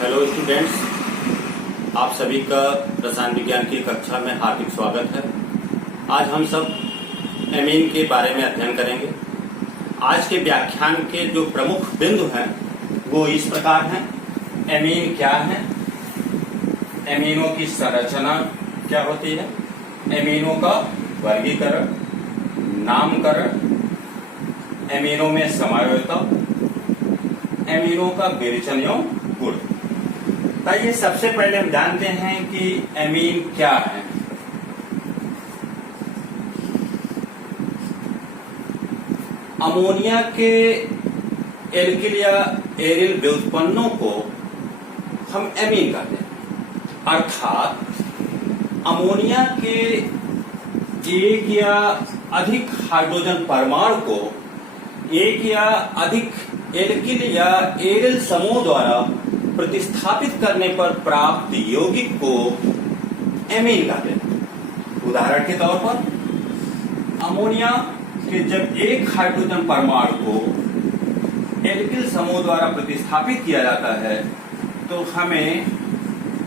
Hello students, आप सभी का रसायन विज्ञान की कक्षा में हार्दिक स्वागत है। आज हम सब एमीन के बारे में अध्ययन करेंगे। आज के व्याख्यान के जो प्रमुख बिंदु हैं वो इस प्रकार हैं। एमीन क्या है, एमीनों की संरचना क्या होती है, एमीनों का वर्गीकरण, नामकरण, एमीनों में समायोजकता, एमीनों का विवेचनीय गुण। आइए सबसे पहले हम जानते हैं कि एमीन क्या है। अमोनिया के एल्किल या एरिल व्युत्पन्नों को हम एमीन कहते हैं, अर्थात अमोनिया के एक या अधिक हाइड्रोजन परमाणु को एक या अधिक एल्किल या एरिल समूह द्वारा प्रतिस्थापित करने पर प्राप्त यौगिक को एमीन कहते हैं। उदाहरण के तौर पर अमोनिया के जब एक हाइड्रोजन परमाणु को एल्किल समूह द्वारा प्रतिस्थापित किया जाता है तो हमें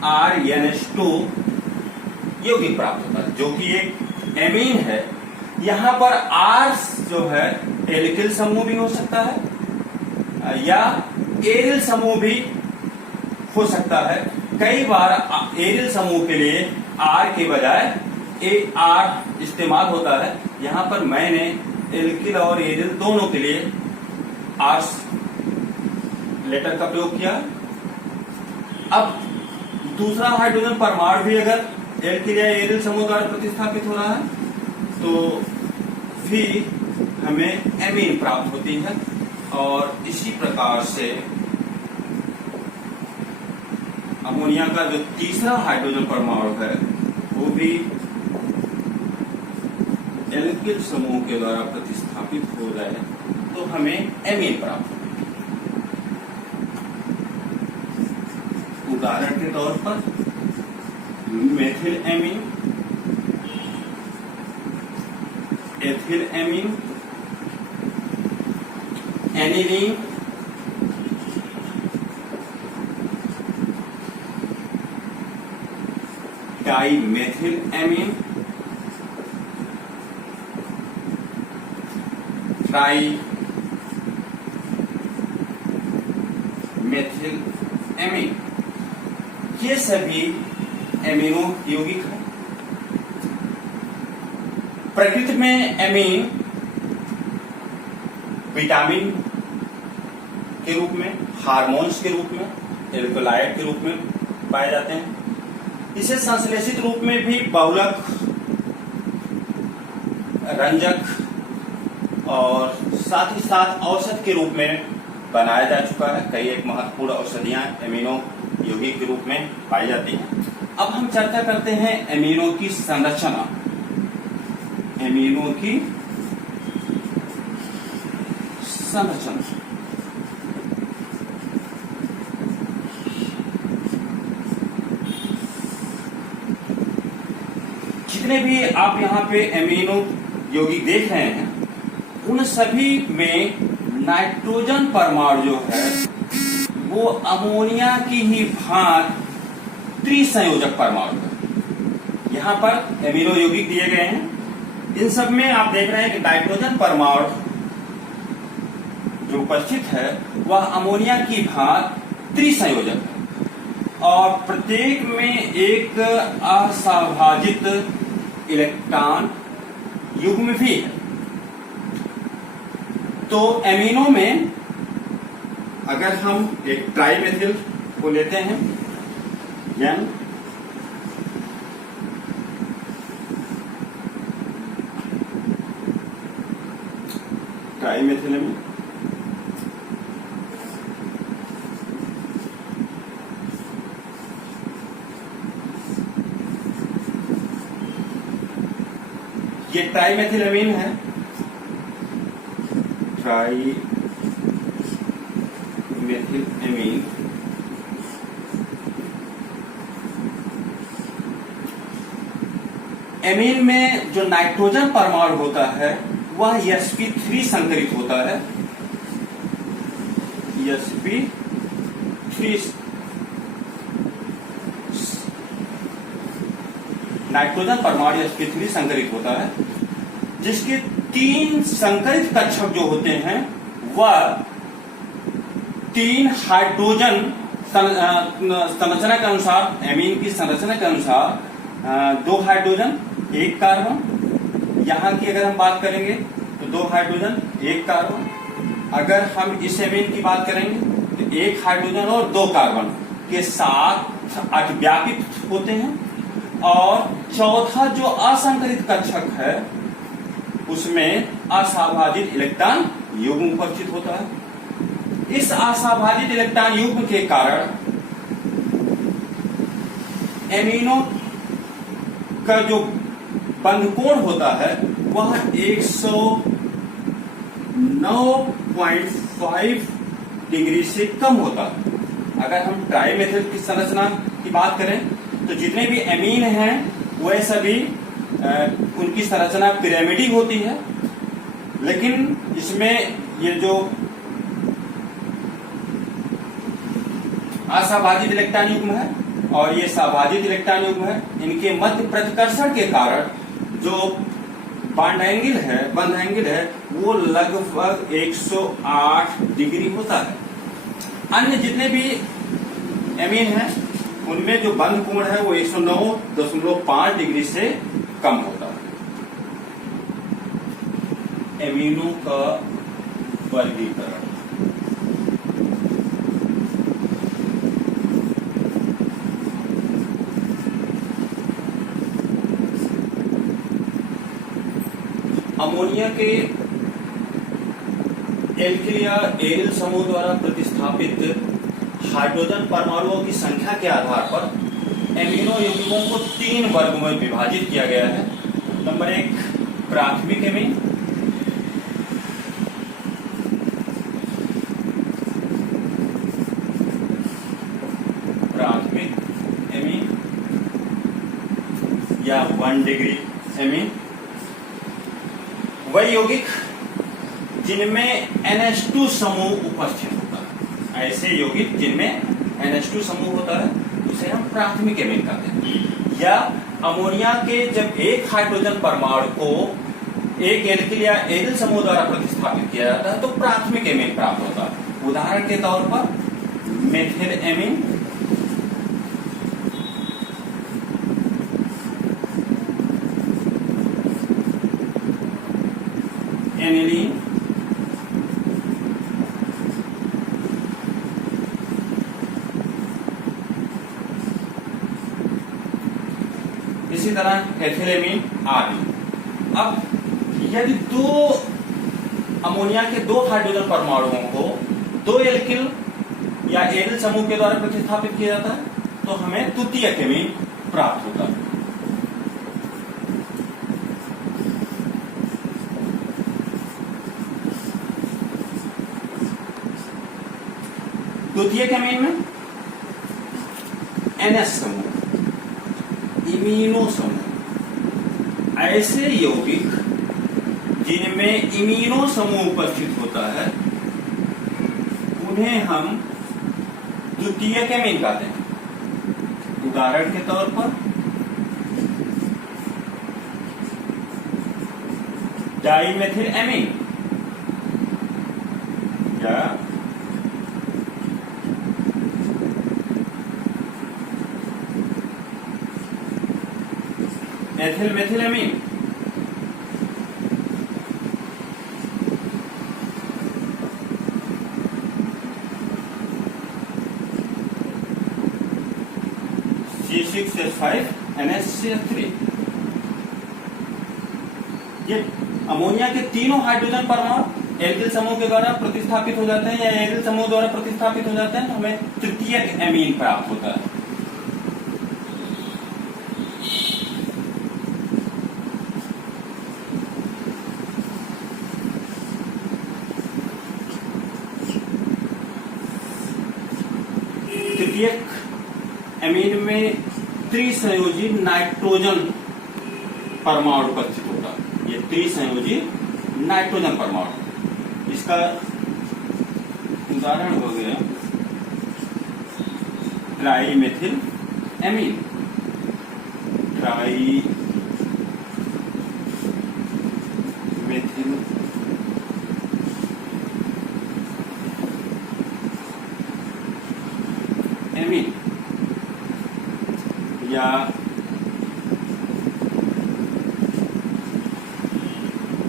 RNH2 यौगिक प्राप्त होता है, जो कि एक एमीन है। यहाँ पर R जो है एल्किल समूह भी हो सकता है या एरिल समूह भी हो सकता है। कई बार एरिल समूह के लिए R के बजाय AR इस्तेमाल होता है। यहाँ पर मैंने एल्किल और एरिल दोनों के लिए R लेटर का प्रयोग किया। अब दूसरा हाइड्रोजन परमाणु भी अगर एल्किल या एरिल समूह द्वारा प्रतिस्थापित हो रहा है तो भी हमें एमीन प्राप्त होती है। और इसी प्रकार से अमोनिया का जो तीसरा हाइड्रोजन परमाणु है वो भी एल्किल समूह के द्वारा प्रतिस्थापित हो जाए तो हमें एमीन प्राप्त होती है। उदाहरण के तौर पर methyl amine, ethyl amine, aniline, dimethyl amine, trimethyl amine, ये सभी एमीनो यौगिक हैं। प्रकृति में एमीन विटामिन के रूप में, हार्मोन्स के रूप में, एल्कोलाइड के रूप में पाए जाते हैं। इसे संश्लेषित रूप में भी बहुलक, रंजक और साथ ही साथ औषध के रूप में बनाया जा चुका है। कई एक महत्वपूर्ण औषधियां एमीनो यौगिक के रूप में पाई जाती हैं। अब हम चर्चा करते हैं एमीनो की संरचना। एमीनो की संरचना जितने भी आप यहाँ पे एमीनो यौगिक देख रहे हैं उन सभी में नाइट्रोजन परमाणु जो है वो अमोनिया की ही भांति त्रिसंयोजक परमाणु है। यहाँ पर एमीनो यौगिक दिए गए हैं, इन सब में आप देख रहे हैं कि नाइट्रोजन परमाणु जो उपस्थित है वह अमोनिया की भांति त्रिसंयोजक है और प्रत्येक में एक असहभाजित इलेक्ट्रॉन युग्म भी है। तो एमीनो में अगर हम एक ट्राइमेथिल को लेते हैं, यानी ट्राइमेथिल में ये ट्राइमेथिल एमीन है। ट्राइमेथिल एमीन एमीन में जो नाइट्रोजन परमाणु होता है वह sp3 संकरित होता है। sp3 नाइट्रोजन परमाणु sp3 संकरित होता है, जिसके 3 संकरित कक्षक जो होते हैं वह 3 हाइड्रोजन संरचना के अनुसार, एमीन की संरचना के अनुसार 2 हाइड्रोजन 1 कार्बन, यहां की अगर हम बात करेंगे तो 2 हाइड्रोजन 1 कार्बन, अगर हम इस एमीन की बात करेंगे तो 1 हाइड्रोजन और 2 कार्बन के साथ अतिव्यापित होते हैं। और चौथा जो असंकरित कक्षक है उसमें असाभाजित इलेक्ट्रॉन युग्म उपस्थित होता है। इस असाभाजित इलेक्ट्रॉन युग्म के कारण एमिनो का जो बंध कोण होता है वह 109.5 डिग्री से कम होता है। अगर हम ट्राइमेथिल की संरचना की बात करें तो जितने भी एमीन हैं वह सभी उनकी संरचना पिरामिडिक होती है, लेकिन इसमें ये जो असाभाजित इलेक्ट्रॉन युग्म है और ये साभाजित इलेक्ट्रॉन युग्म है, इनके मध्य प्रतिकर्षण के कारण जो बंध एंगल है वो लगभग 108 डिग्री होता है। अन्य जितने भी एमीन हैं उनमें जो बंध कोण है वो 109.5 डिग्री से कम होता है। एमीनो का वर्गीकरण, अमोनिया के एल्किल या एरिल समूह द्वारा प्रतिस्थापित हाइड्रोजन परमाणुओं की संख्या के आधार पर एमिनो यौगिकों को 3 वर्गों में विभाजित किया गया है। नंबर 1 प्राथमिक एमीन, या 1 डिग्री एमीन, वह यौगिक जिनमें NH2 समूह उपस्थित होता है। ऐसे यौगिक जिनमें NH2 समूह होता है उसे हम प्राथमिक एमीन कहते हैं। या अमोनिया के जब एक हाइड्रोजन परमाणु को एक एल्किल या एरिल समूह द्वारा प्रतिस्थापित किया जाता है तो प्राथमिक एमीन प्राप्त होता है। उदाहरण के तौर पर मेथिल एमीन, एनिलीन, इसी तरह एथिलेमीन आदि। अब यदि 2 अमोनिया के 2 हाइड्रोजन परमाणुओं को 2 एल्किल या एरिल समूह के द्वारा प्रतिस्थापित किया जाता है तो हमें द्वितीयक एमीन प्राप्त होता है। द्वितीयक एमीन में NH समूह, इमीनो समूह, ऐसे यौगिक जिनमें इमीनो समूह उपस्थित होता है उन्हें हम द्वितीयक एमीन कहते हैं। उदाहरण के तौर पर डाइमेथिल एमीन या एथिल मेथिलेमीन, C6H5NH3। ये अमोनिया के तीनों हाइड्रोजन परमाणु एल्किल समूह के द्वारा प्रतिस्थापित हो जाते हैं या एरिल समूह द्वारा प्रतिस्थापित हो जाते हैं तो हमें तृतीयक एमीन प्राप्त होता है। तृतीयक एमीन में त्रिसंयोजी नाइट्रोजन परमाणु उपस्थित होता है। ये त्रिसंयोजी नाइट्रोजन परमाणु, इसका उदाहरण हो गया ट्राइमेथिल एमीन। डाई मेथिल एमीन या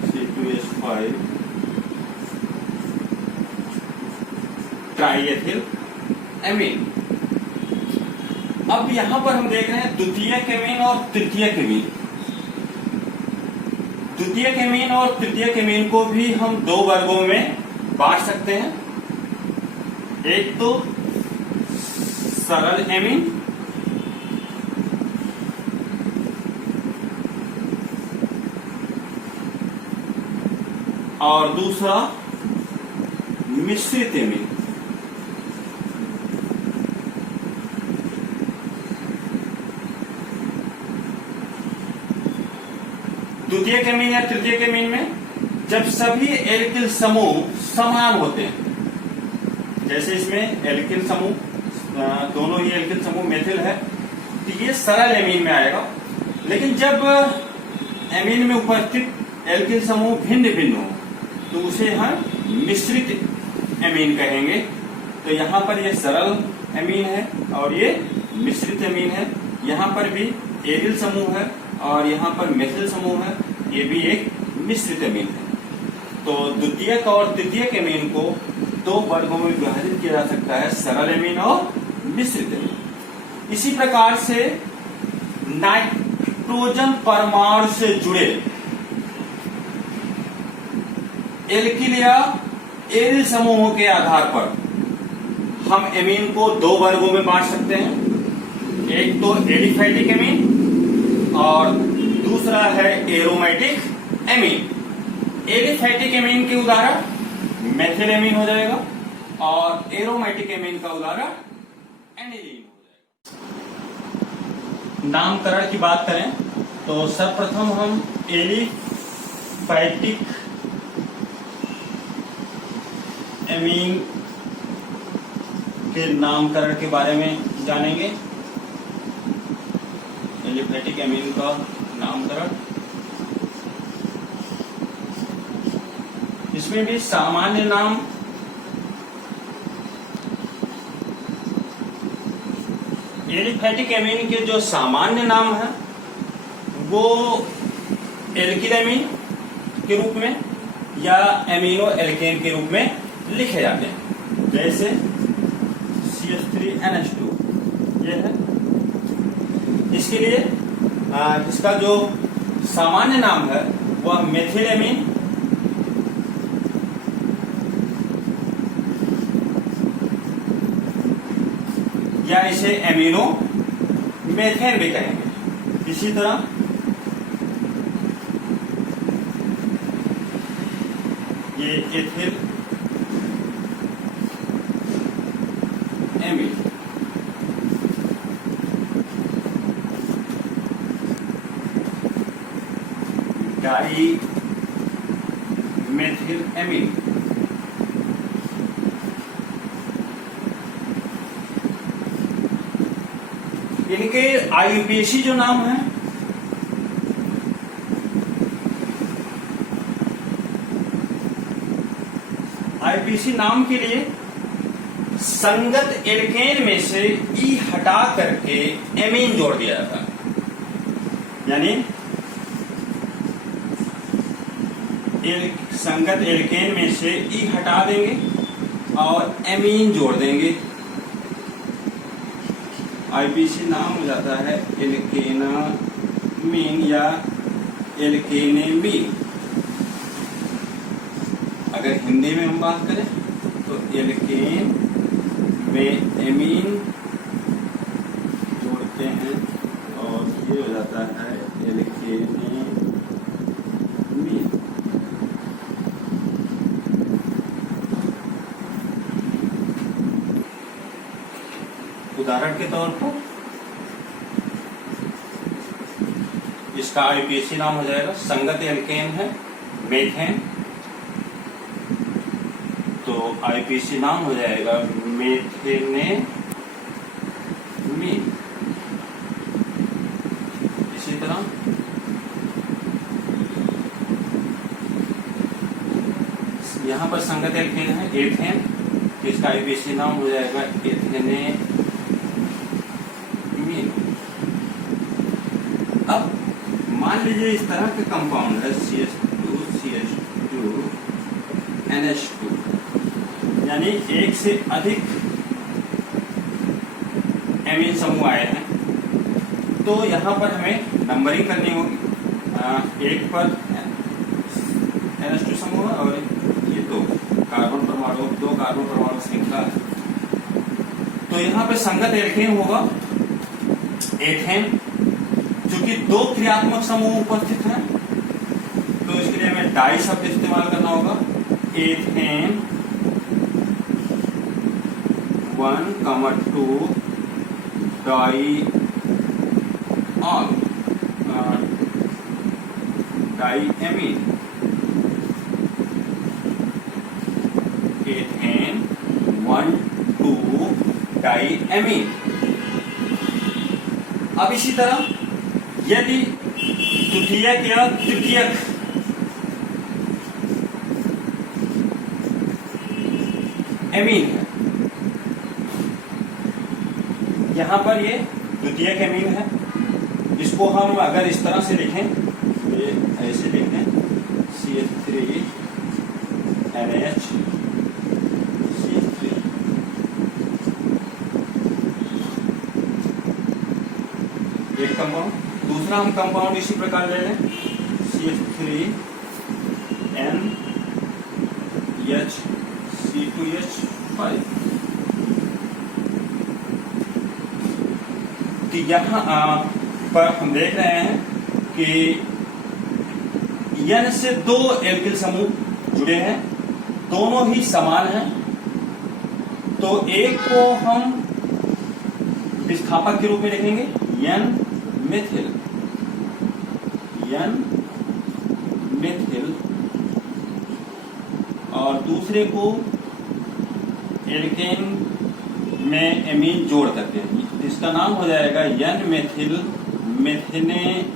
C2H5 ट्राईएथिल एमीन। अब यहां पर हम देख रहे हैं द्वितीयक एमीन और तृतीयक एमीन। द्वितीयक एमीन और तृतीयक एमीन को भी हम दो वर्गों में बांट सकते हैं। एक तो सरल एमीन और दूसरा मिश्रित एमीन। द्वितीयक एमीन या तृतीयक एमीन में जब सभी एल्किल समूह समान होते हैं, जैसे इसमें एल्किल समूह दोनों ही एल्किल समूह मेथिल है, तो ये सरल एमीन में आएगा। लेकिन जब एमीन में उपस्थित एल्किल समूह भिन्न भिन्न हो तो उसे हम मिश्रित एमीन कहेंगे। तो यहां पर ये सरल एमीन है और ये मिश्रित एमीन है। यहां पर भी एरिल समूह है और यहां पर मेथिल समूह है, ये भी एक मिश्रित एमीन है। तो द्वितीयक और तृतीयक एमीन को दो वर्गों में विभाजित किया जा सकता है, सरल एमीन और मिश्रित एमीन। इसी प्रकार से नाइट्रोजन परमाणु से जुड़े एल्किल या एरिल समूहों के आधार पर हम एमीन को दो वर्गों में बांट सकते हैं। एक तो एलिफैटिक एमीन और दूसरा है एरोमेटिक एमीन। एलिफैटिक एमीन के उदाहरण मेथिल एमीन हो जाएगा और एरोमेटिक एमीन का उदाहरण एनिलीन हो जाएगा। नामकरण की बात करें तो सर्वप्रथम हम एलिफैटिक एमीन के नामकरण के बारे में जानेंगे। एलिफैटिक एमीन का नामकरण, इसमें भी सामान्य नाम एलिफैटिक एमीन के जो सामान्य नाम है वो एल्किल एमीन के रूप में या एमिनो एल्केन के रूप में लिखे जाते हैं। जैसे CH3NH2 ये है। इसके लिए इसका जो सामान्य नाम है वह मेथिल एमीन या इसे एमिनो मेथेन भी कहेंगे। इसी तरह ये ethylamine. Dimethylamine. इनके आईयूपीएसी जो नाम है आईयूपीएसी नाम के लिए संगत एल्केन में से ई हटा करके एमीन जोड़ दिया जाता है। यानी संगत एल्केन में से ई हटा देंगे और एमीन जोड़ देंगे। आईपीसी नाम हो जाता है एल्केनामीन या एल्केनेमीन। अगर हिंदी में हम बात करें तो एल्केन में एमीन जोड़ते हैं और ये हो जाता है एल्केनेमीन। उदाहरण के तौर पर इसका आईपीएसी नाम हो जाएगा, संगत एल्केन है मेथेन, तो आईपीसी नाम हो जाएगा मेथेनेमीन। इसी यहाँ पर संगत एल्केन है एथेन, इसका आईपीसी नाम हो जाएगा एथेनेमीन। अब मान लीजिए इस तरह के कंपाउंड है CH2 CH2 NH2, यानी एक से अधिक एमीन समूह आए हैं, तो यहाँ पर हमें नंबरिंग करनी होगी। एक पर NH2 समूह है और ये दो कार्बन परमाणु श्रृंखला है, तो यहाँ पे संगत एल्केन होगा एथेन, क्योंकि दो क्रियात्मक समूह उपस्थित हैं, तो इसके लिए हमें डाई शब्द इस्तेमाल करना होगा। Ethane 1,2 di diamine, ethane 1,2 diamine. अब इसी तरह यदि द्वितीयक या तृतीयक एमीन है, यहां पर ये द्वितीयक एमीन है, इसको हम अगर इस तरह से लिखें, ये ऐसे लिखें CH3 NH CH3, एक कंपाउंड। दूसरा हम कंपाउंड इसी प्रकार ले लें CH3 NH C2H5। तो यहाँ पर हम देख रहे हैं कि N से दो एल्किल समूह जुड़े हैं, दोनों ही समान हैं, तो एक को हम विस्थापक के रूप में लिखेंगे N मेथिल, और दूसरे को एल्केन में एमीन जोड़ करते हैं, इसका नाम हो जाएगा N मेथिल मेथिनेमीन।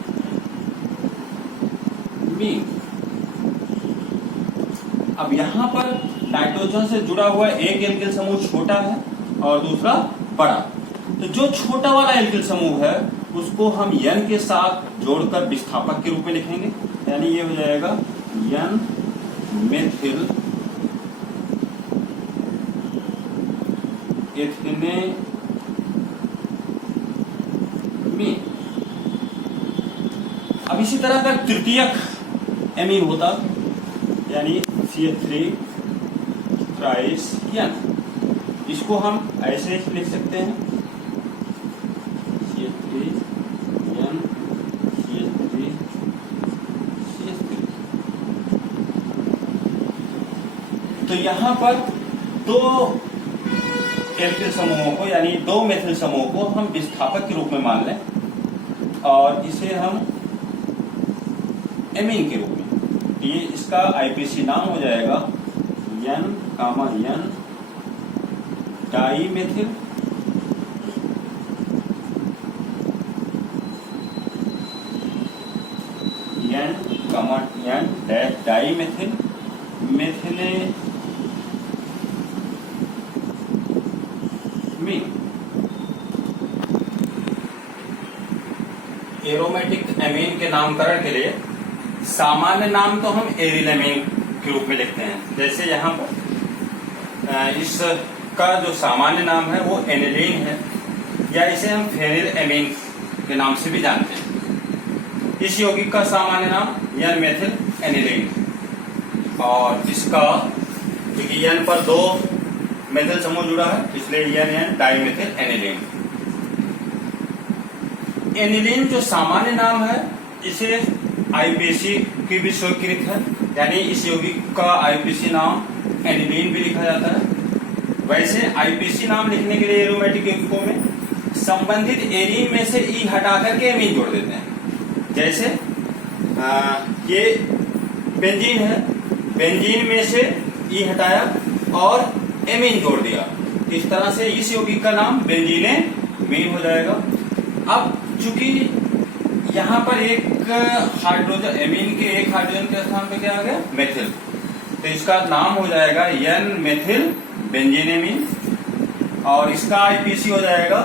अब यहाँ पर नाइट्रोजन से जुड़ा हुआ एक एल्किल समूह छोटा है और दूसरा बड़ा, तो जो छोटा वाला एल्किल समूह है उसको हम N के साथ जोड़कर विस्थापक के रूप में लिखेंगे, यानी ये हो जाएगा N मेथिल एथिनेमीन। अब इसी तरह का तृतीयक एमीन होता, यानी CH3 थ्राइस N, इसको हम ऐसे लिख सकते हैं CH3 N CH3 CH3। तो यहाँ पर दो एल्किल समूहों को, यानी दो मेथिल समूह को हम विस्थापक के रूप में मान लें और इसे हम एमीन के रूप में, ये इसका आईपीसी नाम हो जाएगा N, N dimethyl N dash dimethyl methylamine. Aromatic amine के नामकरण के लिए सामान्य नाम तो हम एरिल एमीन के रूप में लिखते हैं, जैसे यहाँ पर इसका जो सामान्य नाम है वो एनिलीन है, या इसे हम फेनिल एमीन के नाम से भी जानते हैं। इस यौगिक का सामान्य नाम N मेथिल एनिलीन, और इसका क्योंकि N पर दो मेथिल समूह जुड़ा है इसलिए N डाईमेथिल एनिलीन। एनिलीन जो सामान्य नाम है इसे आईपीसी की भी स्वीकृत है, यानी इस यौगिक का आईपीसी नाम एनिलीन भी लिखा जाता है। वैसे आईपीसी नाम लिखने के लिए एरोमेटिक यौगिकों में संबंधित एरीन में से ई हटा करके एमीन जोड़ देते हैं। जैसे ये बेंजीन है, बेंजीन में से ई हटाया और एमीन जोड़ दिया, इस तरह से इस यौगिक का नाम बेंजीनेमीन हो जाएगा। अब चूंकि यहाँ पर एक हाइड्रोजन, एमीन के एक हाइड्रोजन के स्थान पे क्या आ गया, मेथिल, तो इसका नाम हो जाएगा एन मेथिल बेंजीनेमीन, और इसका आईपीसी हो जाएगा,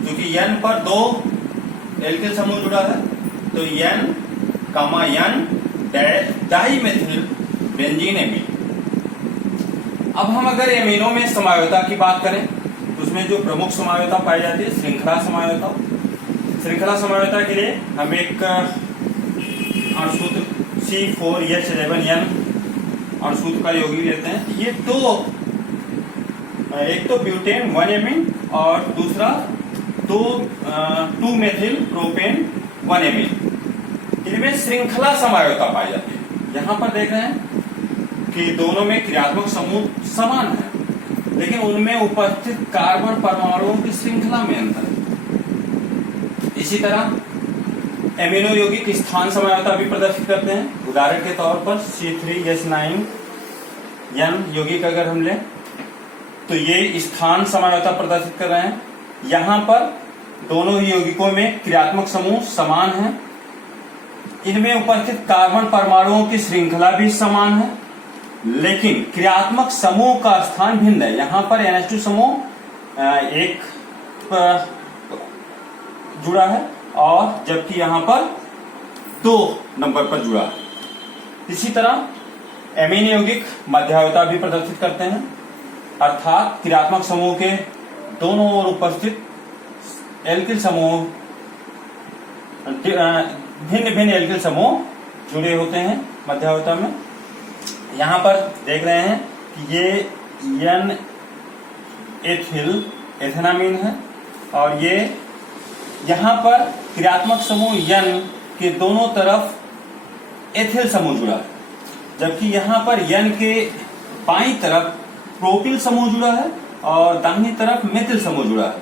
क्योंकि एन पर 2 एल्किल समूह जुड़ा है, तो एन डाई मेथिल बेंजीनेमीन। अब हम अगर एमिनो में समायोता की बात करें तो उसमें जो प्रमुख समायोता पाई जाती है श्रृंखला समायोता। श्रृंखला समायोता के लिए हम एक अणुसूत्र C4H11N अणुसूत्र का यौगिक लेते हैं। ये एक तो ब्यूटेन 1 एमीन और दूसरा 2 मेथिल प्रोपेन 1 एमीन। इनमें श्रृंखला समायोता पाई जाती है। यहां पर देख रहे हैं कि दोनों में क्रियात्मक समूह समान है, लेकिन उनमें उपस्थित कार्बन परमाणुओं की श्रृंखला में अंतर है। इसी तरह एमिनो यौगिक स्थान समायोता भी प्रदर्शित करते हैं। उदाहरण के तौर पर C3H9N यौगिक अगर हम लें तो ये स्थान समायोता प्रदर्शित कर रहे हैं। यहां पर दोनों ही यौगिकों में क्रियात्मक समूह समान है। इनमें उपस्थित कार्बन परमाणुओं की श्रृंखला भी समान है, लेकिन क्रियात्मक समूह का स्थान भिन्न है। यहां पर NH2 समूह एक जुड़ा है और जबकि यहां पर 2 नंबर पर जुड़ा है। इसी तरह एमीन यौगिक मध्यावता भी प्रदर्शित करते हैं, अर्थात क्रियात्मक समूह के दोनों ओर उपस्थित एल्किल समूह भिन्न भिन्न एल्किल समूह जुड़े होते हैं मध्यावता में। यहां पर देख रहे हैं कि ये N एथिल एथेनामीन है और ये यहां पर क्रियात्मक समूह N के दोनों तरफ एथिल समूह जुड़ा है, जबकि यहां पर N के बाईं तरफ प्रोपिल समूह जुड़ा है और दाहिनी तरफ मेथिल समूह जुड़ा है।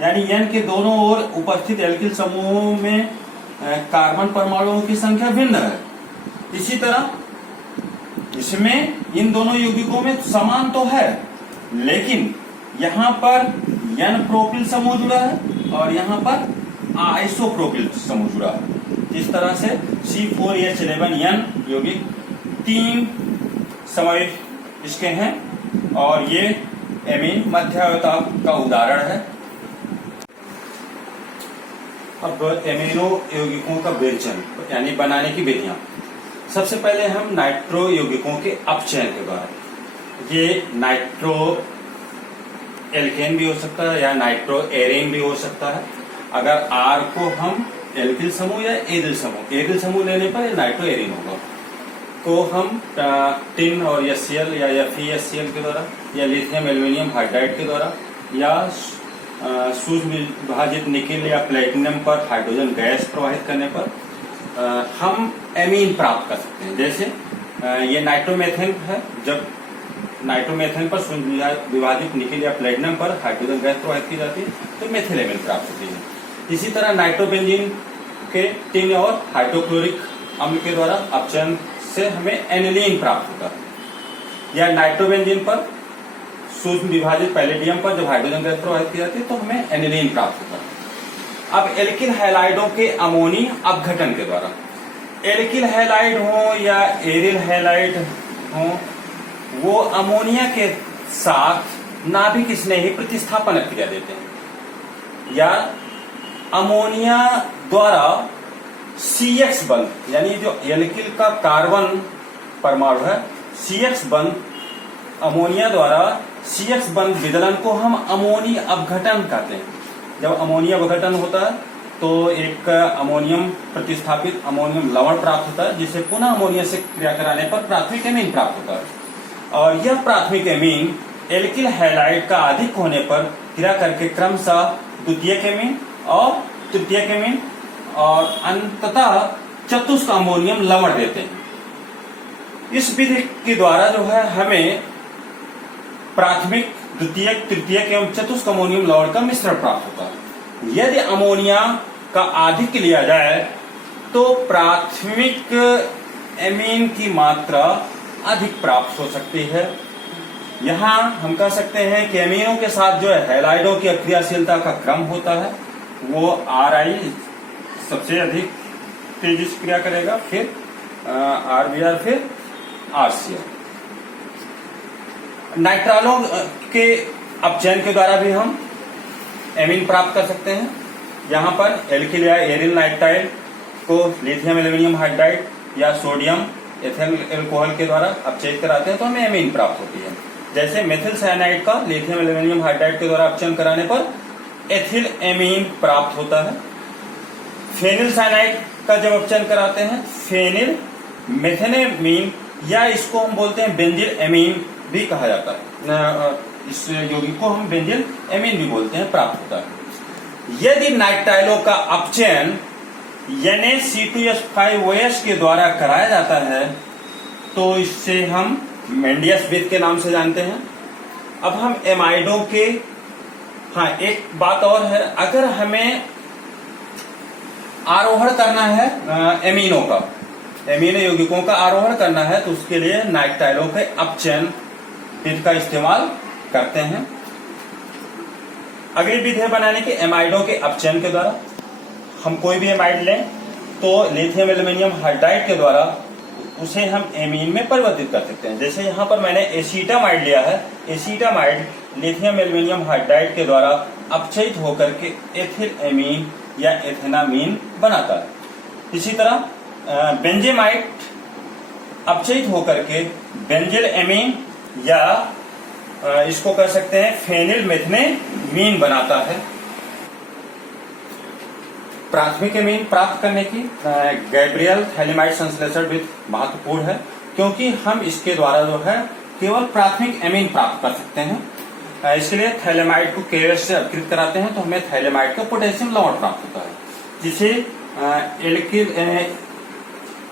यानी N के दोनों ओर उपस्थित एल्किल समूहों में कार्बन परमाणुओं की संख्या भिन्न है। इसी तरह इसमें इन दोनों यौगिकों में समान तो है, लेकिन यहां पर N प्रोपिल समूह जुड़ा है और यहां पर आइसोप्रोपिल समूह जुड़ा है। इस तरह से C4H11N यौगिक 3 समाविष्ट इसके हैं और ये एमीन मध्यावता का उदाहरण है। अब एमिनो यौगिकों का विरचन यानी बनाने की विधियां। सबसे पहले हम नाइट्रो यौगिकों के अपचयन के बारे। ये नाइट्रो एल्केन भी हो सकता है या नाइट्रो एरेन भी हो सकता है। अगर R को हम एल्किल समूह या एरिल समूह लेने पर नाइट्रो एरेन होगा, को हम टिन और HCl या FeHCl के द्वारा या लिथियम एल्यूमिनियम हाइड्राइड के द्वारा या सूक्ष्म विभाजित निकेल या प्लेटिनम पर हाइड्रोजन गैस प्रवाहित करने पर हम एमीन प्राप्त कर सकते हैं। जैसे ये नाइट्रोमेथेन है, जब नाइट्रोमेथेन पर सूक्ष्म विभाजित निकेल या प्लेटिनम पर हाइड्रोजन गैस प्रवाहित की जाती है तो मेथिल एमीन प्राप्त होती है। इसी तरह नाइट्रोबेंजीन के टिन और हाइड्रोक्लोरिक अम्ल के द्वारा अपचयन से हमें एनिलीन प्राप्त होता है। या नाइट्रोबेंजीन पर सूक्ष्म विभाजित पैलेडियम पर जब हाइड्रोजन गैस प्रवाहित की जाती है तो हमें एनिलीन प्राप्त होता है। अब एल्किल हैलाइडों के अमोनी अपघटन के द्वारा, एल्किल हैलाइड हो या एरिल हैलाइड हो, वो अमोनिया के साथ नाभिक स्नेही प्रतिस्थापन क्रिया देते हैं या अमोनिया द्वारा CX बंध, यानी जो एल्किल का कार्बन परमाणु है CX बंध, अमोनिया द्वारा CX बंध विदलन को हम अमोनी अपघटन कहते हैं। जब अमोनिया अपघटन होता है तो एक अमोनियम प्रतिस्थापित अमोनियम लवण प्राप्त होता है, जिसे पुनः अमोनिया से क्रिया कराने पर प्राथमिक एमीन प्राप्त होता है। और यह प्राथमिक एमीन एल्किल हैलाइड का अधिक होने पर क्रिया करके क्रमशः द्वितीयक एमीन और तृतीयक एमीन और अंततः चतुष्क अमोनियम लवण देते हैं। इस विधि के द्वारा जो है हमें प्राथमिक, द्वितीयक, तृतीयक एवं चतुष्क अमोनियम लवण का मिश्रण प्राप्त होता है। यदि अमोनिया का आधिक्य लिया जाए तो प्राथमिक एमीन की मात्रा अधिक प्राप्त हो सकती है। यहाँ हम कह सकते हैं कि एमीनों के साथ जो है हैलाइडों की अक्रियाशीलता का क्रम होता है, वो RI सबसे अधिक तेजी से क्रिया करेगा, फिर RBr, फिर RCl। नाइट्रालों के अपचयन के द्वारा भी हम एमीन प्राप्त कर सकते हैं। यहाँ पर एल्किल या एरिल नाइट्राइल को लिथियम एल्यूमिनियम हाइड्राइड या सोडियम एथिल एल्कोहल के द्वारा अपचयित कराते हैं तो हमें एमीन प्राप्त होती है। जैसे मेथिल साइनाइड का लिथियम एल्यूमिनियम हाइड्राइड के द्वारा अपचयन कराने पर एथिल एमीन प्राप्त होता है। फेनिल साइनाइड का जब अपचयन कराते हैं फेनिल मेथेनेमीन या इसको हम बोलते हैं बेंजिल एमीन भी कहा जाता है। इस यौगिक को हम बेंजिल एमीन भी बोलते हैं, प्राप्त होता है। यदि नाइट्राइलों का अपचयन Na(C2H5OH) के द्वारा कराया जाता है तो इससे हम मेंडियस विध के नाम से जानते हैं। अब हम एमाइडों के, हाँ एक बात और है, अगर हमें आरोहण करना है एमीनो का, एमीनो यौगिकों का आरोहण करना है तो उसके लिए नाइट्राइलों के अपचयन विधि का इस्तेमाल करते हैं। अगली विधि है बनाने की एमाइडों के अपचयन के द्वारा। हम कोई भी एमाइड लें तो लिथियम एल्यूमिनियम हाइड्राइड के द्वारा उसे हम एमीन में परिवर्तित कर सकते हैं। जैसे यहाँ पर मैंने एसीटामाइड लिया है, एसीटामाइड लिथियम एल्यूमिनियम हाइड्राइड के द्वारा अपचयित होकर के एथिल एमीन या एथेनामीन बनाता है। इसी तरह बेंजेमाइड अपचयित होकर के बेंजिल एमीन या इसको कह सकते हैं फेनिल मेथनेमीन बनाता है। प्राथमिक एमीन प्राप्त करने की गैब्रियल थैलेमाइड संश्लेषण विधि महत्वपूर्ण है क्योंकि हम इसके द्वारा जो है केवल प्राथमिक एमीन प्राप्त कर सकते हैं। इसके लिए थैलेमाइड को KOH से अपकृत कराते हैं तो हमें थैलेमाइड का पोटेशियम लवण प्राप्त होता है, जिसे एल्किल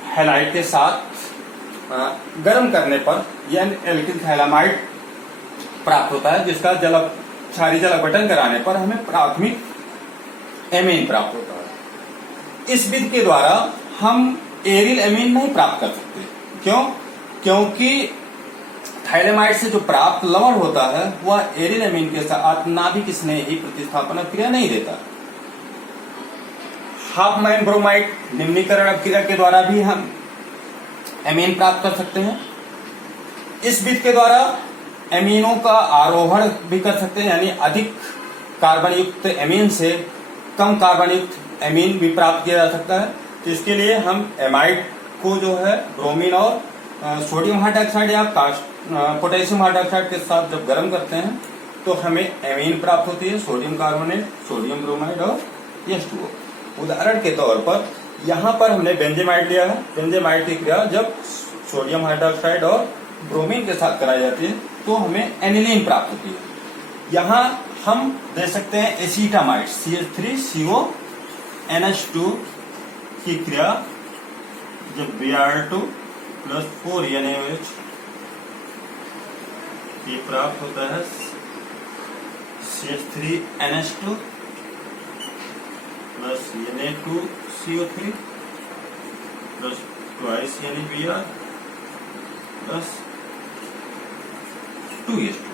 हैलाइड के साथ गर्म करने पर यह एल्किल थैलेमाइड प्राप्त होता है, जिसका क्षारीय जल अपघटन कराने पर हमें प्राथमिक एमीन प्राप्त होता है। इस विधि के द्वारा हम एरिल एमीन नहीं प्राप्त कर सकते। क्यों? क्योंकि थाइलेमाइड से जो प्राप्त लवण होता है वह एरिल एमीन के साथ नाभिक स्नेही प्रतिस्थापन अभिक्रिया नहीं देता। हाफमैन ब्रोमाइड निम्नीकरण अभिक्रिया के द्वारा भी हम एमीन प्राप्त कर सकते हैं। इस विधि के द्वारा एमीनों का आरोहण भी कर सकते हैं, यानी अधिक कार्बन युक्त एमीन से कम कार्बन युक्त एमीन भी प्राप्त किया जा सकता है। तो इसके लिए हम एमाइड को जो है ब्रोमीन और सोडियम हाइड्रोक्साइड या पोटेशियम हाइड्रोक्साइड के साथ जब गर्म करते हैं तो हमें एमीन प्राप्त होती है, सोडियम कार्बोनेट, सोडियम ब्रोमाइड और H2O। उदाहरण के तौर पर यहाँ पर हमने बेंजेमाइड लिया है। बेंजेमाइड की क्रिया जब सोडियम हाइड्रोक्साइड और ब्रोमीन के साथ कराई जाती है तो हमें एनिलीन प्राप्त होती है। यहाँ हम दे सकते हैं एसीटामाइड CH3CO NH2 की क्रिया जब Br2 + 4 NaOH ये प्राप्त होता है CH3NH2 + Na2CO3 + 2 NaBr + 2H2।